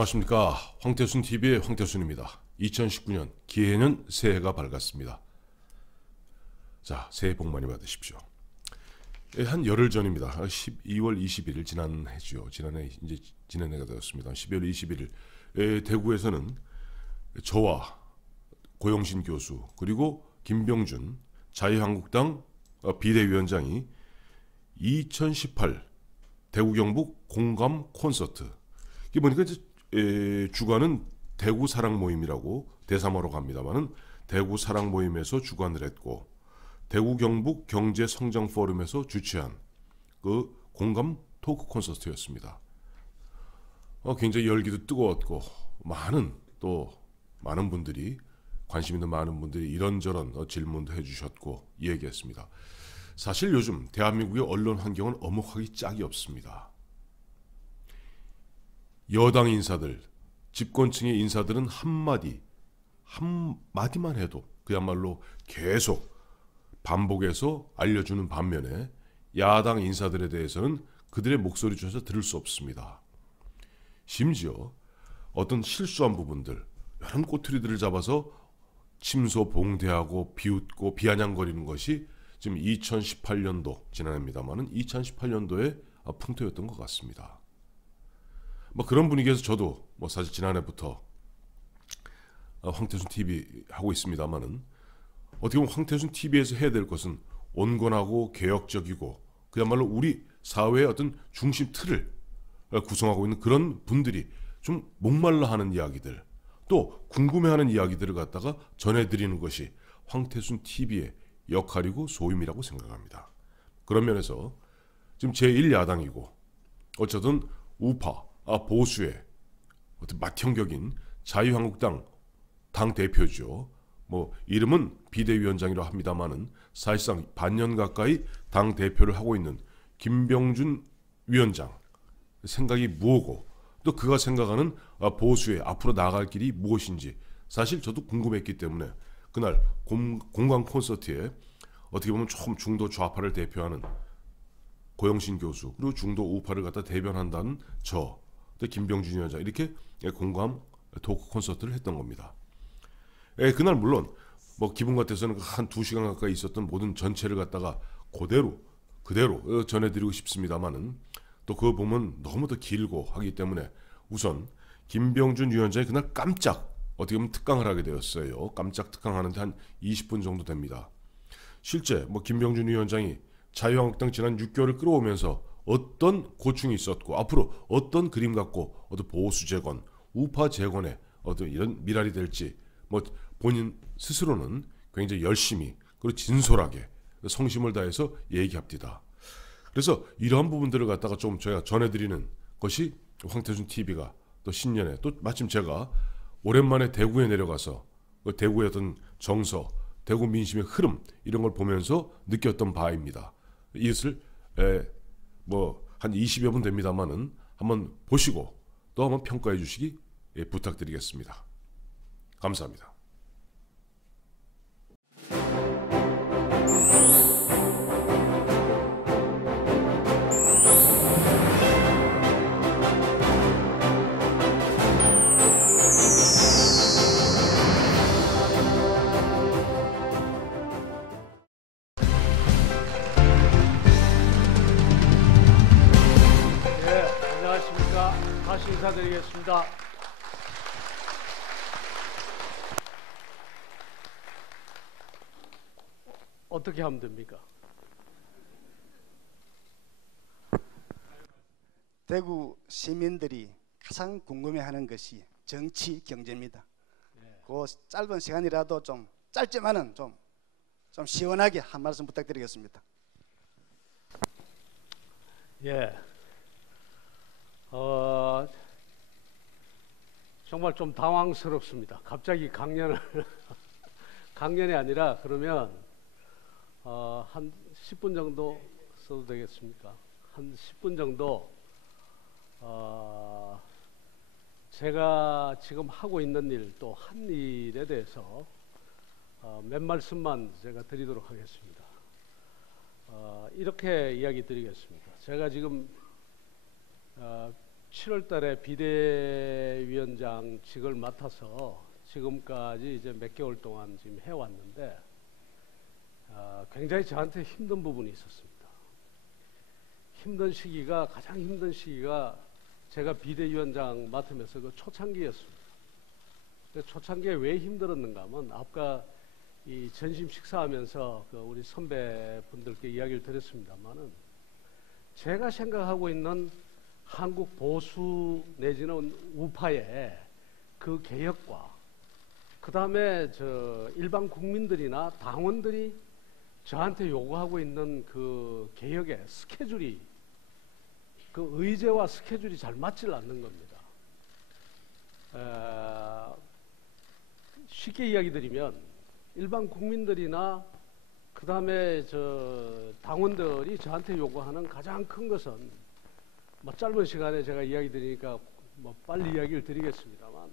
안녕하십니까. 황태순TV의 황태순입니다. 2019년 기해년 새해가 밝았습니다. 자, 새해 복 많이 받으십시오. 한 열흘 전입니다. 12월 21일 지난 해죠. 지난해 이제 지난 해가 되었습니다. 12월 21일 대구에서는 저와 고영신 교수 그리고 김병준 자유한국당 비대위원장이 2018 대구 경북 공감 콘서트, 이게 보니까 이제 주관은 대구 사랑 모임이라고 대사모로 갑니다만은 대구 사랑 모임에서 주관을 했고, 대구 경북 경제 성장 포럼에서 주최한 그 공감 토크 콘서트였습니다. 굉장히 열기도 뜨거웠고 많은 분들이, 관심 있는 많은 분들이 이런저런 질문도 해주셨고 얘기했습니다. 사실 요즘 대한민국의 언론 환경은 엄혹하기 짝이 없습니다. 여당 인사들, 집권층의 인사들은 한마디만 해도 그야말로 계속 반복해서 알려주는 반면에 야당 인사들에 대해서는 그들의 목소리조차 들을 수 없습니다. 심지어 어떤 실수한 부분들, 여러 꼬투리들을 잡아서 침소봉대하고 비웃고 비아냥거리는 것이 지금 2018년도, 지난해입니다만은 2018년도의 풍토였던 것 같습니다. 그런 분위기에서 저도 사실 지난해부터 황태순TV 하고 있습니다만은, 어떻게 보면 황태순TV에서 해야 될 것은 온건하고 개혁적이고 그야말로 우리 사회의 어떤 중심 틀을 구성하고 있는 그런 분들이 좀 목말라 하는 이야기들, 또 궁금해하는 이야기들을 갖다가 전해드리는 것이 황태순TV의 역할이고 소임이라고 생각합니다. 그런 면에서 지금 제1야당이고 어쨌든 우파, 보수의 어떤 맏형격인 자유한국당 당대표죠. 이름은 비대위원장이라고 합니다마는 사실상 반년 가까이 당대표를 하고 있는 김병준 위원장 생각이 무엇고, 또 그가 생각하는 보수의 앞으로 나아갈 길이 무엇인지 사실 저도 궁금했기 때문에 그날 공감 콘서트에 어떻게 보면 조금 중도 좌파를 대표하는 고영신 교수, 그리고 중도 우파를 갖다 대변한다는 저, 또 김병준 위원장, 이렇게 공감 토크 콘서트를 했던 겁니다. 그날 물론 기분 같아서는 한 2시간 가까이 있었던 모든 전체를 갖다가 그대로 전해드리고 싶습니다만은, 또 그거 보면 너무 더 길고 하기 때문에 우선 김병준 위원장이 그날 깜짝 어떻게 보면 특강을 하게 되었어요. 깜짝 특강하는데 한 20분 정도 됩니다. 실제 김병준 위원장이 자유한국당 지난 6개월을 끌어오면서 어떤 고충이 있었고 앞으로 어떤 그림 갖고 어떤 보수 재건, 우파 재건에 어떤 이런 미랄이 될지 본인 스스로는 굉장히 열심히 그리고 진솔하게 성심을 다해서 얘기합니다. 그래서 이러한 부분들을 갖다가 좀 저희가 전해드리는 것이 황태순TV가 또 신년에, 또 마침 제가 오랜만에 대구에 내려가서 대구의 어떤 정서, 대구 민심의 흐름, 이런 걸 보면서 느꼈던 바입니다. 이것을 한 20여 분 됩니다만은 한번 보시고 또 한번 평가해 주시기 부탁드리겠습니다. 감사합니다. 다시 인사드리겠습니다. 어떻게 하면 됩니까? 대구 시민들이 가장 궁금해하는 것이 정치 경제입니다. 그 짧은 시간이라도 좀 짧지만은 좀 시원하게 한 말씀 부탁드리겠습니다. 정말 좀 당황스럽습니다. 갑자기 강연이 아니라 그러면 한 10분 정도 써도 되겠습니까? 한 10분 정도 제가 지금 하고 있는 일, 또 한 일에 대해서 몇 말씀만 제가 드리도록 하겠습니다. 이렇게 이야기 드리겠습니다. 제가 지금 7월 달에 비대위원장직을 맡아서 지금까지 이제 몇 개월 동안 지금 해왔는데 굉장히 저한테 힘든 부분이 있었습니다. 가장 힘든 시기가 제가 비대위원장 맡으면서 그 초창기였습니다. 초창기에 왜 힘들었는가 하면 아까 이 점심 식사하면서 그 우리 선배분들께 이야기를 드렸습니다만은 제가 생각하고 있는 한국 보수 내지는 우파의 그 개혁과 그 다음에 일반 국민들이나 당원들이 저한테 요구하고 있는 그 개혁의 스케줄이 그 의제와 스케줄이 잘 맞질 않는 겁니다. 쉽게 이야기 드리면 일반 국민들이나 그 다음에 당원들이 저한테 요구하는 가장 큰 것은 뭐 짧은 시간에 제가 이야기 드리니까 뭐 빨리 이야기를 드리겠습니다만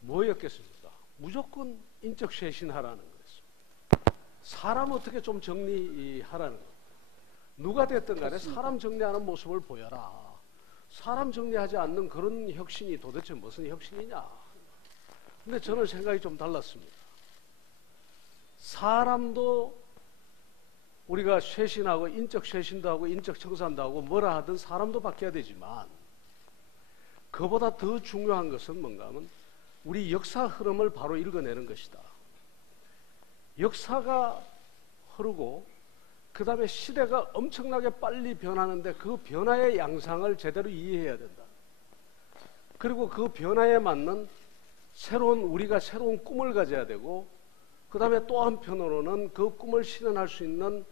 뭐였겠습니까? 무조건 인적 쇄신하라는 거였습니다. 사람 어떻게 좀 정리하라는 겁니다. 누가 됐든 간에 사람 정리하는 모습을 보여라. 사람 정리하지 않는 그런 혁신이 도대체 무슨 혁신이냐. 근데 저는 생각이 좀 달랐습니다. 사람도 우리가 쇄신하고 인적 쇄신도 하고 인적 청산도 하고 뭐라 하든 사람도 바뀌어야 되지만 그보다 더 중요한 것은 뭔가 하면 우리 역사 흐름을 바로 읽어내는 것이다. 역사가 흐르고 그 다음에 시대가 엄청나게 빨리 변하는데 그 변화의 양상을 제대로 이해해야 된다. 그리고 그 변화에 맞는 우리가 새로운 꿈을 가져야 되고 그 다음에 또 한편으로는 그 꿈을 실현할 수 있는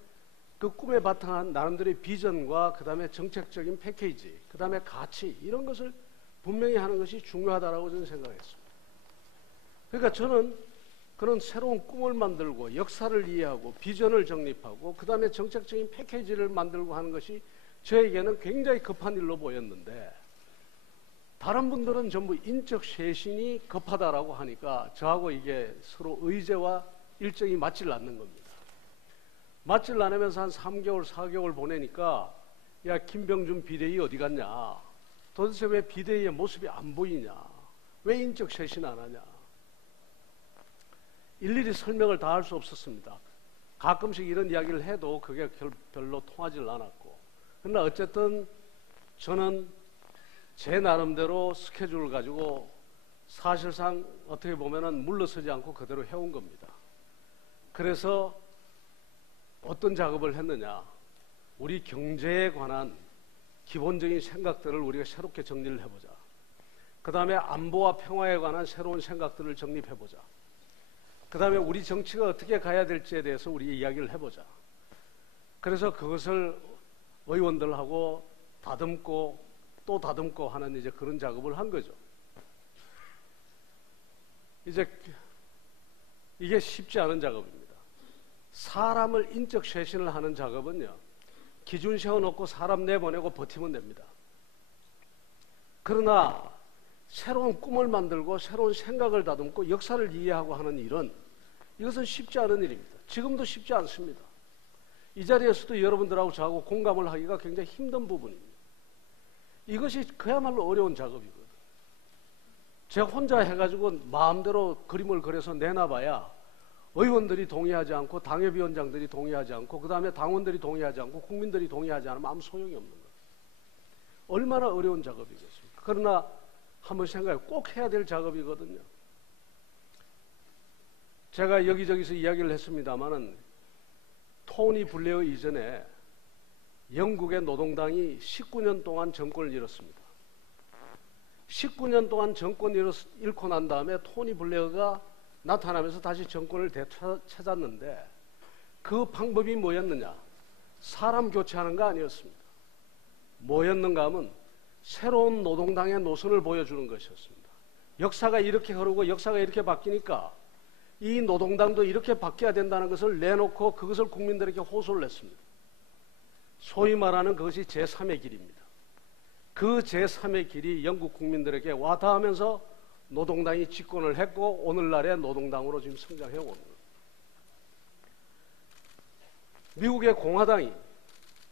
그 꿈에 바탕한 나름대로의 비전과 그 다음에 정책적인 패키지, 그 다음에 가치 이런 것을 분명히 하는 것이 중요하다라고 저는 생각했습니다. 그러니까 저는 그런 새로운 꿈을 만들고 역사를 이해하고 비전을 정립하고 그 다음에 정책적인 패키지를 만들고 하는 것이 저에게는 굉장히 급한 일로 보였는데 다른 분들은 전부 인적 쇄신이 급하다라고 하니까 저하고 이게 서로 의제와 일정이 맞질 않는 겁니다. 맞질 않으면서 한 3개월, 4개월 보내니까 야 김병준 비대위 어디 갔냐? 도대체 왜 비대위의 모습이 안 보이냐? 왜 인적 쇄신 안 하냐? 일일이 설명을 다 할 수 없었습니다. 가끔씩 이런 이야기를 해도 그게 별로 통하질 않았고 그러나 어쨌든 저는 제 나름대로 스케줄을 가지고 사실상 어떻게 보면은 물러서지 않고 그대로 해온 겁니다. 그래서 어떤 작업을 했느냐? 우리 경제에 관한 기본적인 생각들을 우리가 새롭게 정리를 해보자. 그 다음에 안보와 평화에 관한 새로운 생각들을 정립해보자. 그 다음에 우리 정치가 어떻게 가야 될지에 대해서 우리 이야기를 해보자. 그래서 그것을 의원들하고 다듬고 또 다듬고 하는 이제 그런 작업을 한 거죠. 이제 이게 쉽지 않은 작업입니다. 사람을 인적 쇄신을 하는 작업은요, 기준 세워놓고 사람 내보내고 버티면 됩니다. 그러나 새로운 꿈을 만들고 새로운 생각을 다듬고 역사를 이해하고 하는 일은 이것은 쉽지 않은 일입니다. 지금도 쉽지 않습니다. 이 자리에서도 여러분들하고 저하고 공감을 하기가 굉장히 힘든 부분입니다. 이것이 그야말로 어려운 작업이거든요. 제가 혼자 해가지고 마음대로 그림을 그려서 내놔봐야 의원들이 동의하지 않고 당협위원장들이 동의하지 않고 그 다음에 당원들이 동의하지 않고 국민들이 동의하지 않으면 아무 소용이 없는 거예요. 얼마나 어려운 작업이겠습니까? 그러나 한번 생각해 꼭 해야 될 작업이거든요. 제가 여기저기서 이야기를 했습니다마는 토니 블레어 이전에 영국의 노동당이 19년 동안 정권을 잃었습니다. 19년 동안 정권을 잃고 난 다음에 토니 블레어가 나타나면서 다시 정권을 되찾았는데 그 방법이 뭐였느냐? 사람 교체하는 거 아니었습니다. 뭐였는가 하면 새로운 노동당의 노선을 보여주는 것이었습니다. 역사가 이렇게 흐르고 역사가 이렇게 바뀌니까 이 노동당도 이렇게 바뀌어야 된다는 것을 내놓고 그것을 국민들에게 호소를 했습니다. 소위 말하는 그것이 제3의 길입니다. 그 제3의 길이 영국 국민들에게 와닿으면서 노동당이 집권을 했고 오늘날의 노동당으로 지금 성장해 오는 거예요. 미국의 공화당이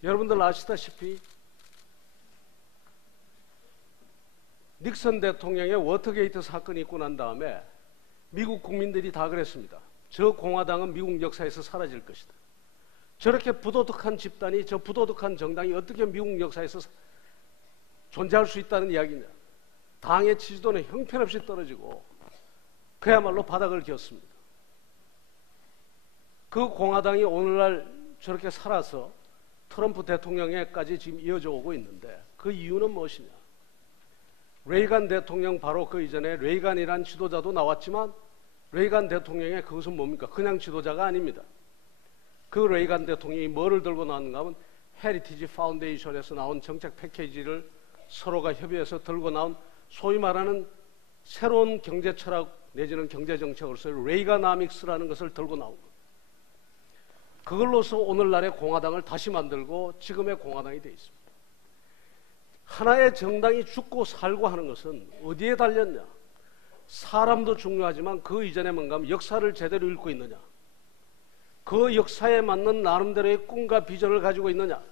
여러분들 아시다시피 닉슨 대통령의 워터게이트 사건이 있고 난 다음에 미국 국민들이 다 그랬습니다. 저 공화당은 미국 역사에서 사라질 것이다. 저렇게 부도덕한 집단이, 저 부도덕한 정당이 어떻게 미국 역사에서 존재할 수 있다는 이야기냐. 당의 지지도는 형편없이 떨어지고 그야말로 바닥을 기었습니다. 그 공화당이 오늘날 저렇게 살아서 트럼프 대통령에까지 지금 이어져 오고 있는데 그 이유는 무엇이냐. 레이간 대통령 바로 그 이전에 레이간이란 지도자도 나왔지만 레이간 대통령의 그것은 뭡니까? 그냥 지도자가 아닙니다. 그 레이간 대통령이 뭐를 들고 나왔는가 하면 헤리티지 파운데이션에서 나온 정책 패키지를 서로가 협의해서 들고 나온 소위 말하는 새로운 경제 철학 내지는 경제 정책으로서 레이가나믹스라는 것을 들고 나온 겁니다. 그걸로서 오늘날의 공화당을 다시 만들고 지금의 공화당이 되어 있습니다. 하나의 정당이 죽고 살고 하는 것은 어디에 달렸냐? 사람도 중요하지만 그 이전에 뭔가 하면 역사를 제대로 읽고 있느냐? 그 역사에 맞는 나름대로의 꿈과 비전을 가지고 있느냐?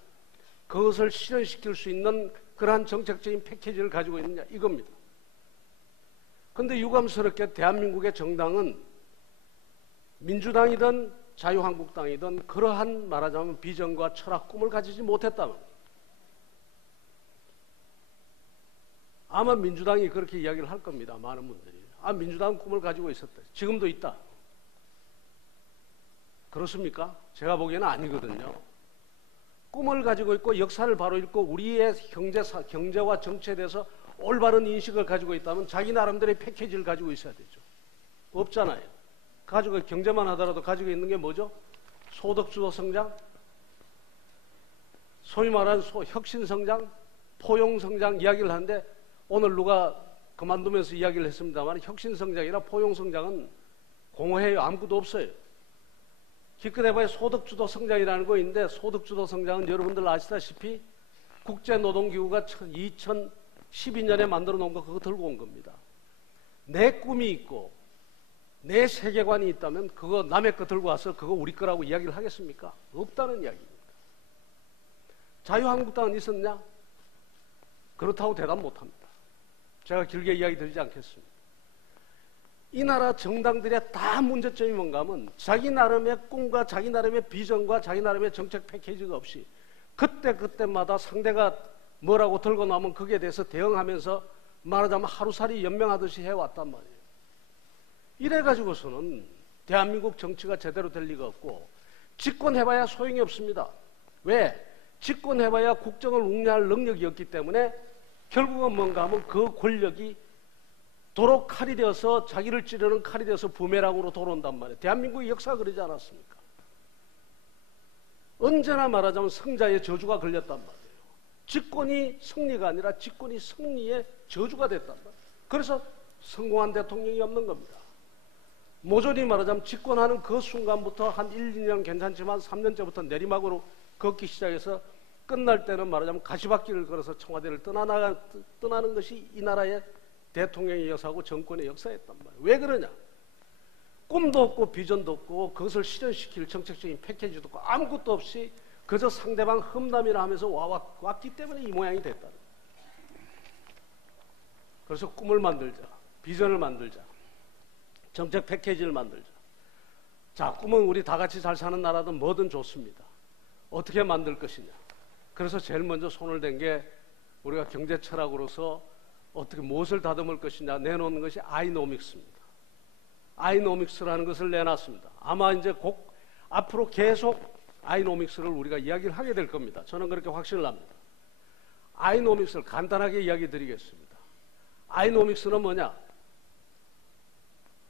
그것을 실현시킬 수 있는 그러한 정책적인 패키지를 가지고 있느냐? 이겁니다. 그런데 유감스럽게 대한민국의 정당은 민주당이든 자유한국당이든 그러한 말하자면 비전과 철학, 꿈을 가지지 못했다면 아마 민주당이 그렇게 이야기를 할 겁니다. 많은 분들이. 민주당은 꿈을 가지고 있었다. 지금도 있다. 그렇습니까? 제가 보기에는 아니거든요. 꿈을 가지고 있고 역사를 바로 읽고 우리의 경제와 정치에 대해서 올바른 인식을 가지고 있다면 자기 나름대로의 패키지를 가지고 있어야 되죠. 없잖아요. 가지고 경제만 하더라도 가지고 있는 게 뭐죠? 소득주도 성장, 소위 말하는 혁신성장, 포용성장 이야기를 하는데 오늘 누가 그만두면서 이야기를 했습니다만 혁신성장이나 포용성장은 공허해요. 아무것도 없어요. 기껏 해봐야 소득주도 성장이라는 거 있는데 소득주도 성장은 여러분들 아시다시피 국제노동기구가 2012년에 만들어 놓은 거 그거 들고 온 겁니다. 내 꿈이 있고 내 세계관이 있다면 그거 남의 거 들고 와서 그거 우리 거라고 이야기를 하겠습니까? 없다는 이야기입니다. 자유한국당은 있었냐? 그렇다고 대답 못합니다. 제가 길게 이야기 드리지 않겠습니다. 이 나라 정당들의 다 문제점이 뭔가 하면 자기 나름의 꿈과 자기 나름의 비전과 자기 나름의 정책 패키지가 없이 그때마다 상대가 뭐라고 들고 나오면 거기에 대해서 대응하면서 말하자면 하루살이 연명하듯이 해왔단 말이에요. 이래가지고서는 대한민국 정치가 제대로 될 리가 없고 집권해봐야 소용이 없습니다. 왜? 집권해봐야 국정을 웅려할 능력이 없기 때문에 결국은 뭔가 하면 그 권력이 도로 칼이 되어서 자기를 찌르는 칼이 되어서 부메랑으로 돌아온단 말이에요. 대한민국의 역사가 그러지 않았습니까? 언제나 말하자면 승자의 저주가 걸렸단 말이에요. 집권이 승리가 아니라 집권이 승리의 저주가 됐단 말이에요. 그래서 성공한 대통령이 없는 겁니다. 모조리 말하자면 집권하는 그 순간부터 한 1, 2년 괜찮지만 3년째부터 내리막으로 걷기 시작해서 끝날 때는 말하자면 가시밭길을 걸어서 청와대를 떠나는 것이 이 나라의 대통령의 역사하고 정권의 역사였단 말이에요. 왜 그러냐? 꿈도 없고 비전도 없고 그것을 실현시킬 정책적인 패키지도 없고 아무것도 없이 그저 상대방 험담이라 하면서 왔기 때문에 이 모양이 됐다는 거예요. 그래서 꿈을 만들자, 비전을 만들자, 정책 패키지를 만들자. 자, 꿈은 우리 다 같이 잘 사는 나라든 뭐든 좋습니다. 어떻게 만들 것이냐. 그래서 제일 먼저 손을 댄 게 우리가 경제 철학으로서 어떻게 무엇을 다듬을 것이냐 내놓는 것이 아이노믹스입니다. 아이노믹스라는 것을 내놨습니다. 아마 이제 앞으로 계속 아이노믹스를 우리가 이야기를 하게 될 겁니다. 저는 그렇게 확신을 합니다. 아이노믹스를 간단하게 이야기 드리겠습니다. 아이노믹스는 뭐냐?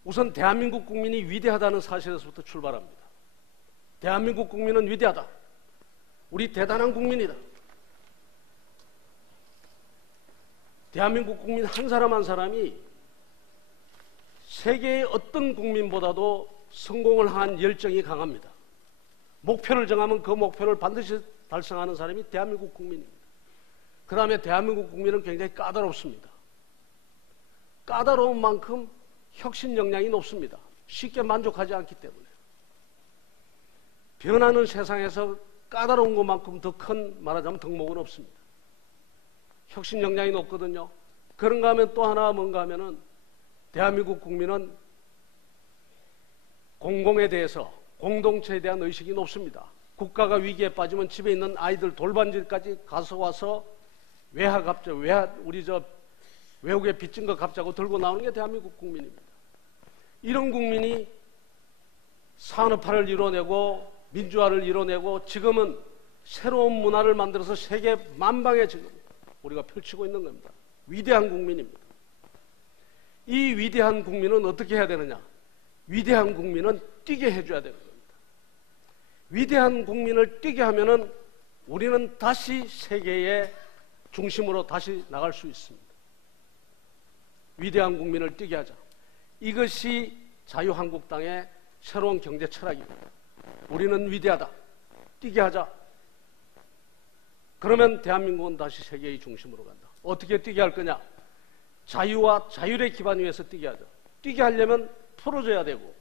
우선 대한민국 국민이 위대하다는 사실에서부터 출발합니다. 대한민국 국민은 위대하다. 우리 대단한 국민이다. 대한민국 국민 한 사람 한 사람이 세계의 어떤 국민보다도 성공을 향한 열정이 강합니다. 목표를 정하면 그 목표를 반드시 달성하는 사람이 대한민국 국민입니다. 그 다음에 대한민국 국민은 굉장히 까다롭습니다. 까다로운 만큼 혁신 역량이 높습니다. 쉽게 만족하지 않기 때문에. 변하는 세상에서 까다로운 것만큼 더 큰 말하자면 덕목은 없습니다. 혁신 역량이 높거든요. 그런가 하면 또 하나 뭔가 하면은 대한민국 국민은 공공에 대해서, 공동체에 대한 의식이 높습니다. 국가가 위기에 빠지면 집에 있는 아이들 돌반지까지 가서 와서 외국에 빚진 거 갚자고 들고 나오는 게 대한민국 국민입니다. 이런 국민이 산업화를 이뤄내고 민주화를 이뤄내고 지금은 새로운 문화를 만들어서 세계 만방에 지금 우리가 펼치고 있는 겁니다. 위대한 국민입니다. 이 위대한 국민은 어떻게 해야 되느냐? 위대한 국민은 뛰게 해줘야 되는 겁니다. 위대한 국민을 뛰게 하면은 우리는 다시 세계의 중심으로 다시 나갈 수 있습니다. 위대한 국민을 뛰게 하자. 이것이 자유한국당의 새로운 경제 철학입니다. 우리는 위대하다. 뛰게 하자. 그러면 대한민국은 다시 세계의 중심으로 간다. 어떻게 뛰게 할 거냐? 자유와 자율의 기반 위에서 뛰게 하자. 뛰게 하려면 풀어줘야 되고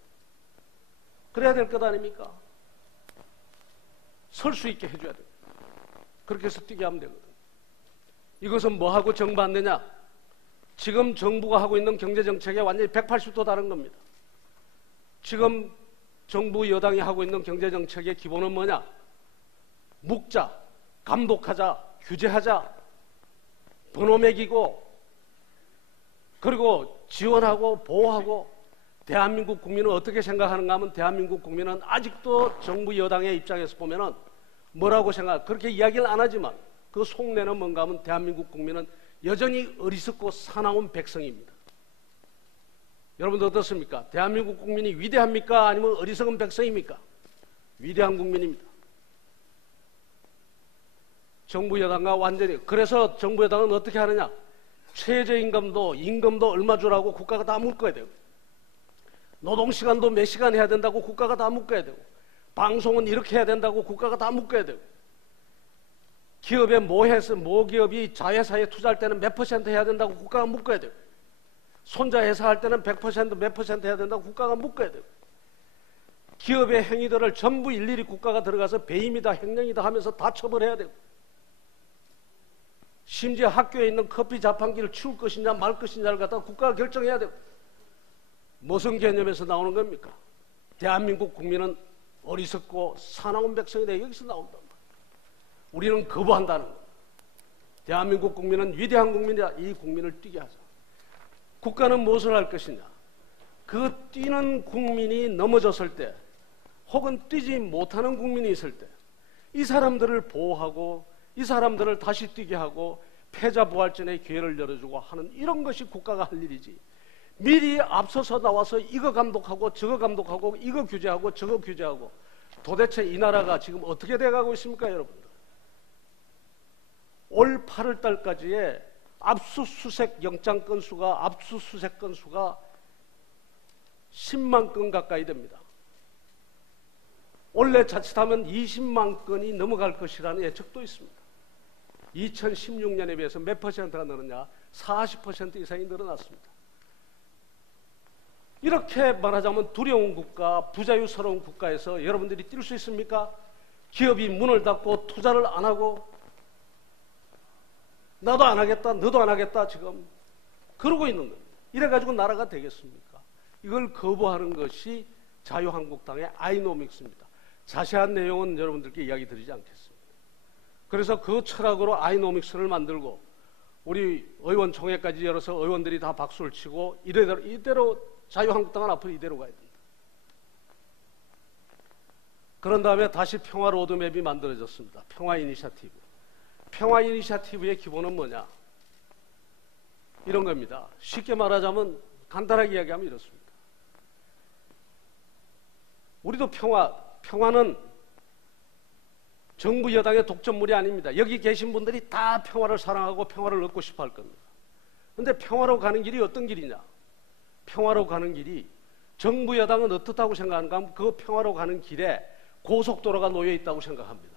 그래야 될 것 아닙니까? 설 수 있게 해줘야 됩니다. 그렇게 해서 뛰게 하면 되거든. 이것은 뭐하고 정반대냐? 지금 정부가 하고 있는 경제정책에 완전히 180도 다른 겁니다. 지금 정부 여당이 하고 있는 경제정책의 기본은 뭐냐? 묶자, 감독하자, 규제하자, 번호 매기고 그리고 지원하고 보호하고. 대한민국 국민은 어떻게 생각하는가 하면 대한민국 국민은 아직도 정부 여당의 입장에서 보면은 뭐라고 그렇게 이야기를 안 하지만 그 속내는 뭔가 하면 대한민국 국민은 여전히 어리석고 사나운 백성입니다. 여러분들 어떻습니까? 대한민국 국민이 위대합니까? 아니면 어리석은 백성입니까? 위대한 국민입니다. 정부 여당과 완전히. 그래서 정부 여당은 어떻게 하느냐? 최저임금도 임금도 얼마 주라고 국가가 다 묶어야 돼요. 노동시간도 몇 시간 해야 된다고 국가가 다 묶어야 되고, 방송은 이렇게 해야 된다고 국가가 다 묶어야 되고, 기업에 모 기업이 자회사에 투자할 때는 몇 % 해야 된다고 국가가 묶어야 되고, 손자 회사 할 때는 100% 몇 % 해야 된다고 국가가 묶어야 되고, 기업의 행위들을 전부 일일이 국가가 들어가서 배임이다 횡령이다 하면서 다 처벌해야 되고, 심지어 학교에 있는 커피 자판기를 치울 것이냐 말 것이냐를 갖다가 국가가 결정해야 되고. 무슨 개념에서 나오는 겁니까? 대한민국 국민은 어리석고 사나운 백성이다. 여기서 나온단 말이에요. 우리는 거부한다는 거예요. 대한민국 국민은 위대한 국민이다. 이 국민을 뛰게 하자. 국가는 무엇을 할 것이냐? 그 뛰는 국민이 넘어졌을 때 혹은 뛰지 못하는 국민이 있을 때 이 사람들을 보호하고 이 사람들을 다시 뛰게 하고 패자부활전의 기회를 열어주고 하는 이런 것이 국가가 할 일이지, 미리 앞서서 나와서 이거 감독하고 저거 감독하고 이거 규제하고 저거 규제하고. 도대체 이 나라가 지금 어떻게 돼가고 있습니까, 여러분들? 올 8월 달까지의 압수수색 영장 건수가, 압수수색 건수가 10만 건 가까이 됩니다. 원래 자칫하면 20만 건이 넘어갈 것이라는 예측도 있습니다. 2016년에 비해서 몇 %가 늘었냐? 40% 이상이 늘어났습니다. 이렇게 말하자면 두려운 국가, 부자유스러운 국가에서 여러분들이 뛸 수 있습니까? 기업이 문을 닫고 투자를 안 하고 나도 안 하겠다, 너도 안 하겠다 지금 그러고 있는 겁니다. 이래가지고 나라가 되겠습니까? 이걸 거부하는 것이 자유한국당의 아이노믹스입니다. 자세한 내용은 여러분들께 이야기 드리지 않겠습니다. 그래서 그 철학으로 아이노믹스를 만들고 우리 의원총회까지 열어서 의원들이 다 박수를 치고 이대로 자유한국당은 앞으로 이대로 가야 된다. 그런 다음에 다시 평화 로드맵이 만들어졌습니다. 평화 이니셔티브. 평화 이니셔티브의 기본은 뭐냐? 이런 겁니다. 쉽게 말하자면, 간단하게 이야기하면 이렇습니다. 우리도 평화는 정부 여당의 독점물이 아닙니다. 여기 계신 분들이 다 평화를 사랑하고 평화를 얻고 싶어 할 겁니다. 그런데 평화로 가는 길이 어떤 길이냐? 평화로 가는 길이, 정부 여당은 어떻다고 생각하는가 하면 그 평화로 가는 길에 고속도로가 놓여 있다고 생각합니다.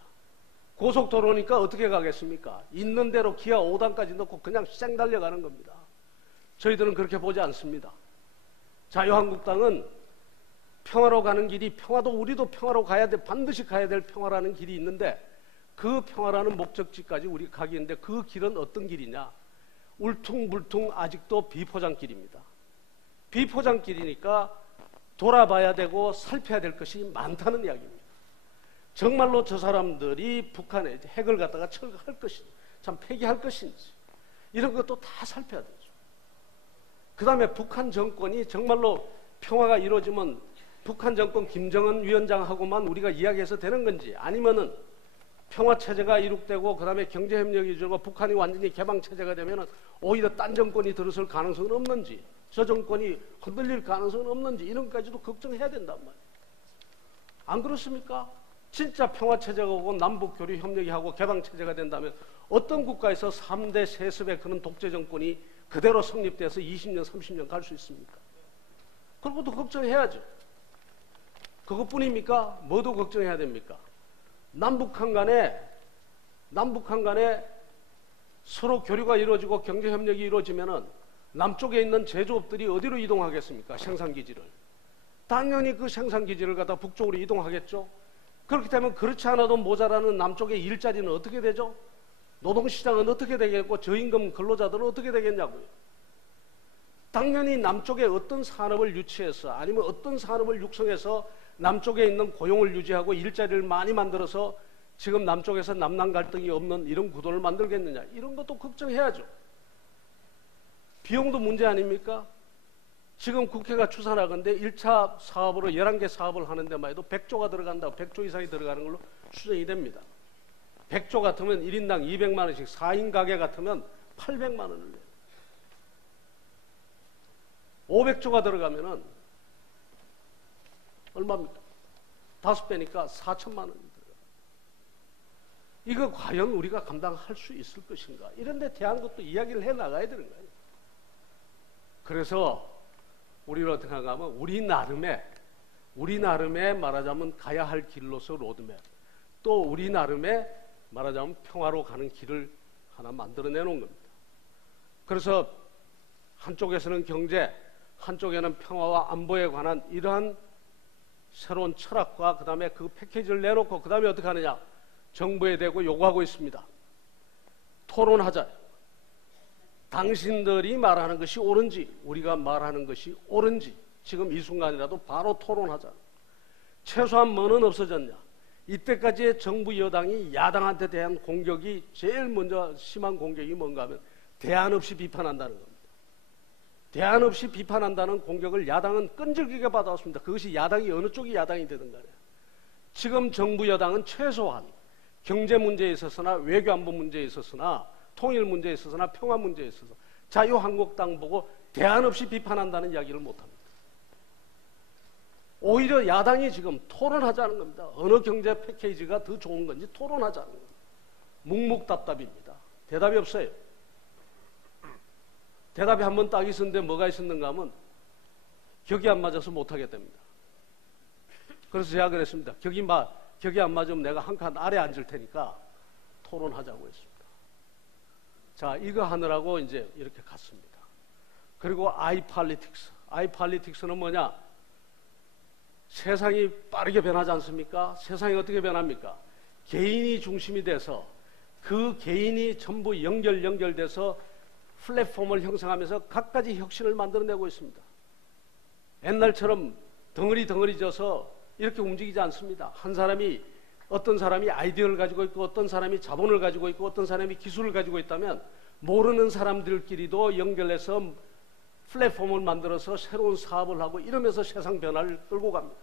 고속도로니까 어떻게 가겠습니까? 있는 대로 기아 5단까지 넣고 그냥 쌩 달려가는 겁니다. 저희들은 그렇게 보지 않습니다. 자유한국당은 평화로 가는 길이, 평화도 우리도 평화로 가야 돼, 반드시 가야 될 평화라는 길이 있는데 그 평화라는 목적지까지 우리가 가기 있는데 그 길은 어떤 길이냐? 울퉁불퉁 아직도 비포장길입니다. 비포장길이니까 돌아봐야 되고 살펴야 될 것이 많다는 이야기입니다. 정말로 저 사람들이 북한에 핵을 갖다가 철거할 것인지, 참 폐기할 것인지, 이런 것도 다 살펴야 되죠. 그 다음에 북한 정권이 정말로 평화가 이루어지면 북한 정권 김정은 위원장하고만 우리가 이야기해서 되는 건지, 아니면은 평화체제가 이룩되고 그 다음에 경제협력이 이루어지고 북한이 완전히 개방체제가 되면은 오히려 딴 정권이 들어설 가능성은 없는지, 저 정권이 흔들릴 가능성은 없는지, 이런 것까지도 걱정해야 된단 말이에요. 안 그렇습니까? 진짜 평화체제가 오고 남북교류협력이 하고 개방체제가 된다면 어떤 국가에서 3대 세습의 그런 독재 정권이 그대로 성립돼서 20년, 30년 갈 수 있습니까? 그런 것도 걱정해야죠. 그것뿐입니까? 뭐도 걱정해야 됩니까? 남북한 간에 서로 교류가 이루어지고 경제협력이 이루어지면은 남쪽에 있는 제조업들이 어디로 이동하겠습니까? 생산기지를. 당연히 그 생산기지를 갖다 북쪽으로 이동하겠죠. 그렇기 때문에 그렇지 않아도 모자라는 남쪽의 일자리는 어떻게 되죠? 노동시장은 어떻게 되겠고 저임금 근로자들은 어떻게 되겠냐고요. 당연히 남쪽에 어떤 산업을 유치해서 아니면 어떤 산업을 육성해서 남쪽에 있는 고용을 유지하고 일자리를 많이 만들어서 지금 남쪽에서 남남 갈등이 없는 이런 구도를 만들겠느냐, 이런 것도 걱정해야죠. 비용도 문제 아닙니까? 지금 국회가 추산하건대 1차 사업으로 11개 사업을 하는 데만 해도 100조가 들어간다고, 100조 이상이 들어가는 걸로 추정이 됩니다. 100조 같으면 1인당 200만 원씩, 4인 가게 같으면 800만 원을 내요. 500조가 들어가면은 얼마입니까? 5배니까 4천만 원이 들어가요. 이거 과연 우리가 감당할 수 있을 것인가? 이런데 대한 것도 이야기를 해 나가야 되는 거예요. 그래서 우리는 어떻게 하면 우리 나름의 말하자면 가야 할 길로서 로드맵, 또 우리 나름의 말하자면 평화로 가는 길을 하나 만들어내 놓은 겁니다. 그래서 한쪽에서는 경제, 한쪽에는 평화와 안보에 관한 이러한 새로운 철학과 그 다음에 그 패키지를 내놓고 그 다음에 어떻게 하느냐, 정부에 대고 요구하고 있습니다. 토론하자. 당신들이 말하는 것이 옳은지 우리가 말하는 것이 옳은지 지금 이 순간이라도 바로 토론하자. 최소한 뭐는 없어졌냐. 이때까지의 정부 여당이 야당한테 대한 공격이 제일 먼저 심한 공격이 뭔가 하면 대안 없이 비판한다는 겁니다. 대안 없이 비판한다는 공격을 야당은 끈질기게 받아왔습니다. 그것이 야당이 어느 쪽이 야당이 되든 간에. 지금 정부 여당은 최소한 경제 문제에 있어서나 외교안보 문제에 있어서나 통일 문제에 있어서나 평화 문제에 있어서 자유한국당 보고 대안 없이 비판한다는 이야기를 못합니다. 오히려 야당이 지금 토론하자는 겁니다. 어느 경제 패키지가 더 좋은 건지 토론하자는 겁니다. 묵묵답답입니다. 대답이 없어요. 대답이 한 번 딱 있었는데 뭐가 있었는가 하면 격이 안 맞아서 못하겠답니다. 그래서 제가 그랬습니다. 격이 안 맞으면 내가 한 칸 아래 앉을 테니까 토론하자고 했습니다. 자, 이거 하느라고 이제 이렇게 갔습니다. 그리고 아이팔리틱스는 뭐냐? 세상이 빠르게 변하지 않습니까? 세상이 어떻게 변합니까? 개인이 중심이 돼서 그 개인이 전부 연결돼서 플랫폼을 형성하면서 갖가지 혁신을 만들어내고 있습니다. 옛날처럼 덩어리 져서 이렇게 움직이지 않습니다. 어떤 사람이 아이디어를 가지고 있고 어떤 사람이 자본을 가지고 있고 어떤 사람이 기술을 가지고 있다면 모르는 사람들끼리도 연결해서 플랫폼을 만들어서 새로운 사업을 하고 이러면서 세상 변화를 끌고 갑니다.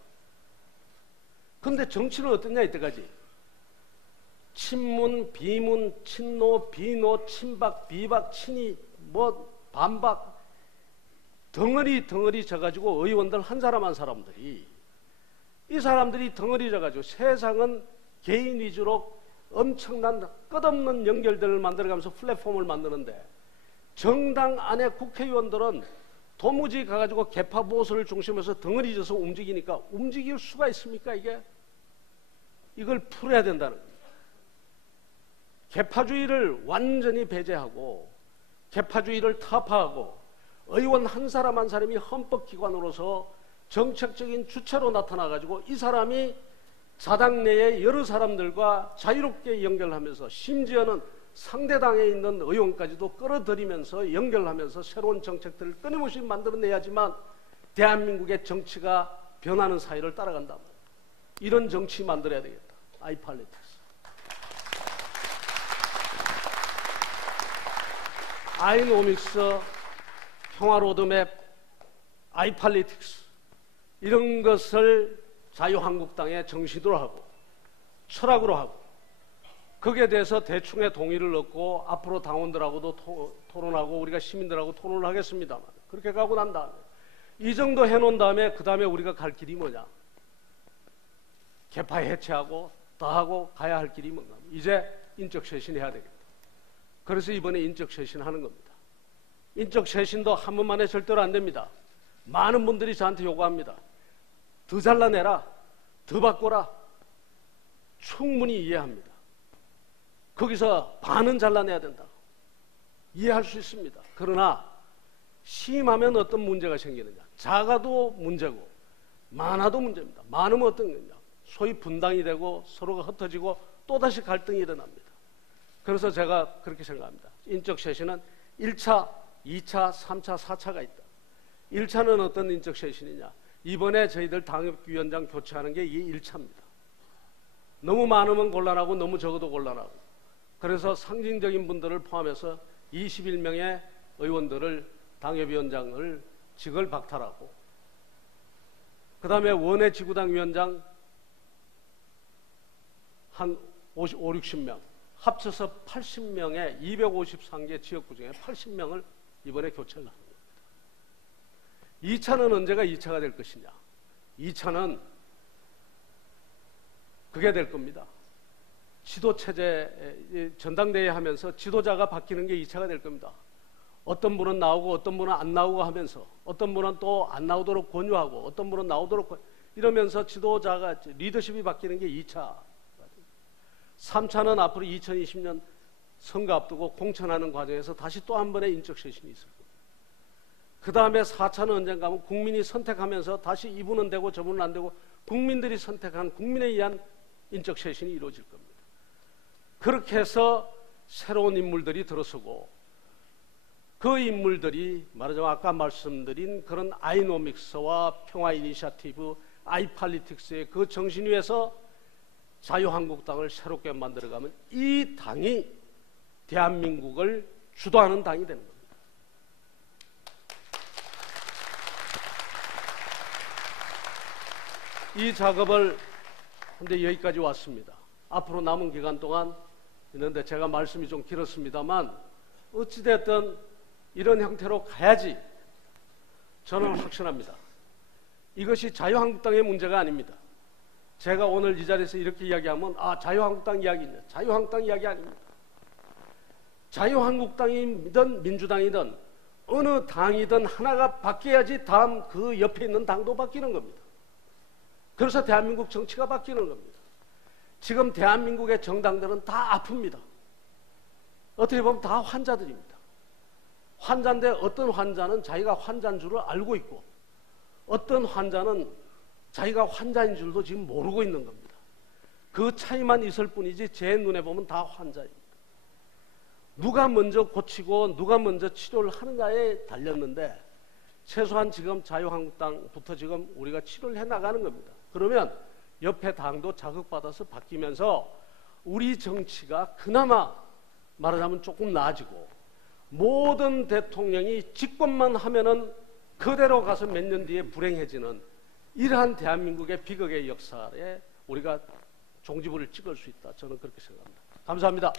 그런데 정치는 어땠냐 이때까지. 친문, 비문, 친노, 비노, 친박, 비박, 친이, 반박 덩어리 져가지고 의원들 한 사람들이 이 사람들이 덩어리 져가지고 세상은 개인 위주로 엄청난 끝없는 연결들을 만들어가면서 플랫폼을 만드는데 정당 안에 국회의원들은 도무지 가가지고 개파 보수를 중심으로 덩어리 져서 움직이니까 움직일 수가 있습니까 이게? 이걸 풀어야 된다는 겁니다. 개파주의를 완전히 배제하고 개파주의를 타파하고 의원 한 사람 한 사람이 헌법기관으로서 정책적인 주체로 나타나가지고 이 사람이 자당 내에 여러 사람들과 자유롭게 연결하면서 심지어는 상대 당에 있는 의원까지도 끌어들이면서 연결하면서 새로운 정책들을 끊임없이 만들어내야지만 대한민국의 정치가 변하는 사회를 따라간다. 이런 정치 만들어야 되겠다. 아이팔리틱스. 아이노믹스, 평화로드맵, 아이팔리틱스 이런 것을 자유한국당의 정신으로 하고 철학으로 하고 거기에 대해서 대충의 동의를 얻고 앞으로 당원들하고도 토론하고 우리가 시민들하고 토론을 하겠습니다만 그렇게 가고 난 다음에 이 정도 해놓은 다음에 그 다음에 우리가 갈 길이 뭐냐? 개파 해체하고 더하고 가야 할 길이 뭔가? 이제 인적 쇄신해야 되겠다. 그래서 이번에 인적 쇄신하는 겁니다. 인적 쇄신도 한 번만에 절대로 안 됩니다. 많은 분들이 저한테 요구합니다. 더 잘라내라, 더 바꿔라. 충분히 이해합니다. 거기서 반은 잘라내야 된다. 이해할 수 있습니다. 그러나 심하면 어떤 문제가 생기느냐? 작아도 문제고 많아도 문제입니다. 많으면 어떤 거냐? 소위 분당이 되고 서로가 흩어지고 또다시 갈등이 일어납니다. 그래서 제가 그렇게 생각합니다. 인적 쇄신은 1차, 2차, 3차, 4차가 있다. 1차는 어떤 인적 쇄신이냐? 이번에 저희들 당협위원장 교체하는 게 이게 1차입니다. 너무 많으면 곤란하고 너무 적어도 곤란하고 그래서 상징적인 분들을 포함해서 21명의 의원들을 당협위원장을 직을 박탈하고 그 다음에 원외 지구당 위원장 한 50, 60명 합쳐서 80명의 253개 지역구 중에 80명을 이번에 교체를 하는 겁니다. 2차는 언제가 2차가 될 것이냐? 2차는 그게 될 겁니다. 지도체제, 전당대회 하면서 지도자가 바뀌는 게 2차가 될 겁니다. 어떤 분은 나오고 어떤 분은 안 나오고 하면서 어떤 분은 또 안 나오도록 권유하고 어떤 분은 나오도록 이러면서 지도자가 리더십이 바뀌는 게 2차. 3차는 앞으로 2020년 선거 앞두고 공천하는 과정에서 다시 또 한 번의 인적 쇄신이 있을 겁니다. 그 다음에 4차는 언젠가 하면 국민이 선택하면서 다시 이분은 되고 저분은 안 되고 국민들이 선택한 국민에 의한 인적 쇄신이 이루어질 겁니다. 그렇게 해서 새로운 인물들이 들어서고 그 인물들이 말하자면 아까 말씀드린 그런 아이노믹스와 평화 이니셔티브, 아이팔리틱스의 그 정신 위에서 자유한국당을 새롭게 만들어가면 이 당이 대한민국을 주도하는 당이 되는 겁니다. 이 작업을 근데 여기까지 왔습니다. 앞으로 남은 기간 동안 있는데 제가 말씀이 좀 길었습니다만 어찌됐든 이런 형태로 가야지 저는 확신합니다. 이것이 자유한국당의 문제가 아닙니다. 제가 오늘 이 자리에서 이렇게 이야기하면 자유한국당 이야기냐? 자유한국당 이야기 아닙니다. 자유한국당이든 민주당이든 어느 당이든 하나가 바뀌어야지 다음 그 옆에 있는 당도 바뀌는 겁니다. 그래서 대한민국 정치가 바뀌는 겁니다. 지금 대한민국의 정당들은 다 아픕니다. 어떻게 보면 다 환자들입니다. 환자인데 어떤 환자는 자기가 환자인 줄을 알고 있고 어떤 환자는 자기가 환자인 줄도 지금 모르고 있는 겁니다. 그 차이만 있을 뿐이지 제 눈에 보면 다 환자입니다. 누가 먼저 고치고 누가 먼저 치료를 하느냐에 달렸는데 최소한 지금 자유한국당부터 지금 우리가 치료를 해나가는 겁니다. 그러면 옆에 당도 자극받아서 바뀌면서 우리 정치가 그나마 말하자면 조금 나아지고 모든 대통령이 집권만 하면은 그대로 가서 몇 년 뒤에 불행해지는 이러한 대한민국의 비극의 역사에 우리가 종지부를 찍을 수 있다. 저는 그렇게 생각합니다. 감사합니다.